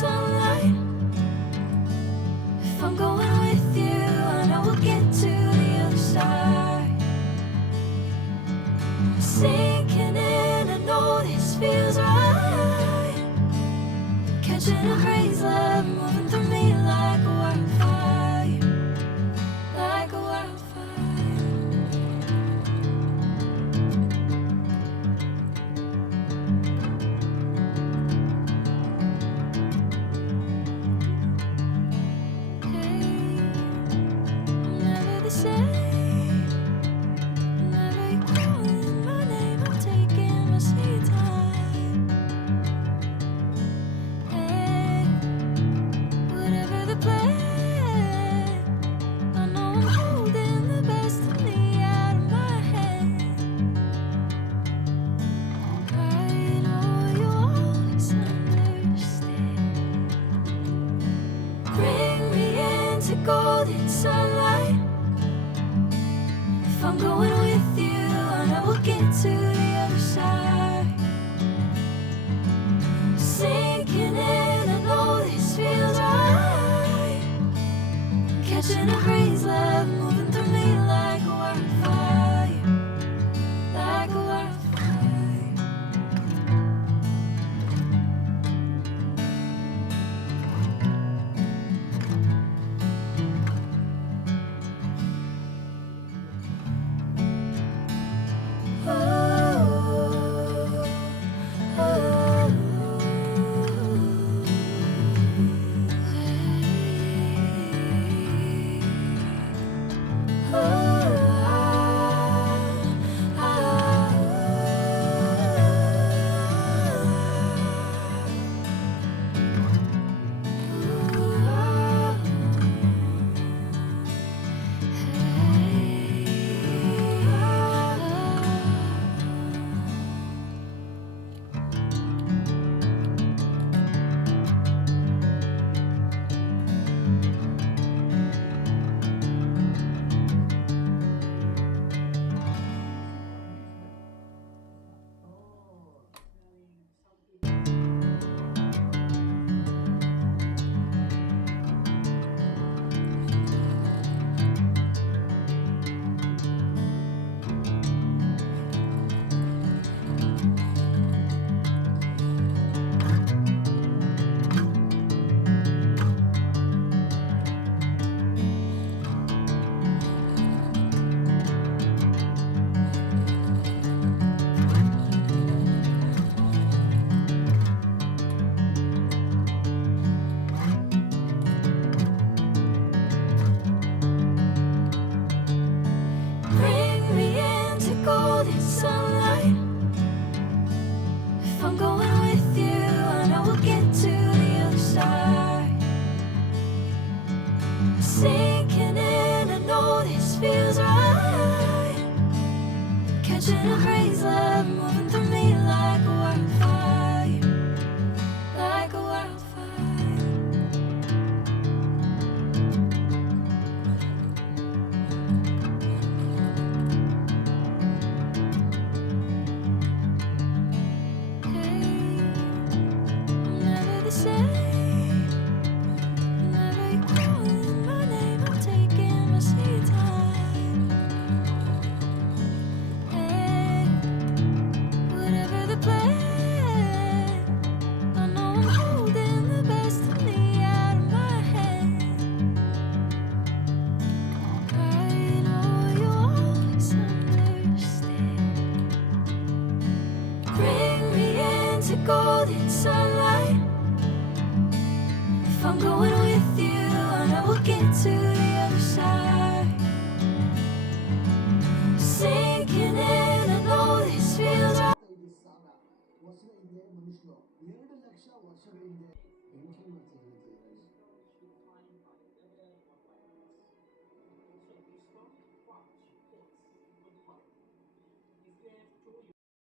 sunlight. If I'm going with you, I know we'll get to the other side. Sinking in, I know this feels right. Catching a crazy love moving through me like a wildfire, like a wildfire. Hey, I'm never the same. Whenever you're calling my name, I'm taking my sweet time. Hey, whatever the plan, I know I'm holding the best of me out of my hand. I know you always understand. Bring me into golden sunlight. If I'm going with you, I know we'll get to the other side. Sinking in, I know this feels right. Catching a crazy love moving through me like a wildfire, like a wildfire. Bring me into golden sunlight. If I'm going with you, I know we'll get to the other side. Sinking in, I know this feels right. Catching a crazy love moving through me like a wildfire, like a wildfire. Hey, I'm never the same. Whenever you're calling my name, I'm taking my sweet time. Hey, whatever the plan, I know I'm holding the best of me out of my hand. I know you always understand. Bring me into golden sunlight. If I'm going with you, I know we'll get to the other side. Sinking in, I know this feels right. ఇది సాదా వరుసగా ఇదే మనిషిలో 2,00,000 వరుసగా ఇదే tension వచ్చేది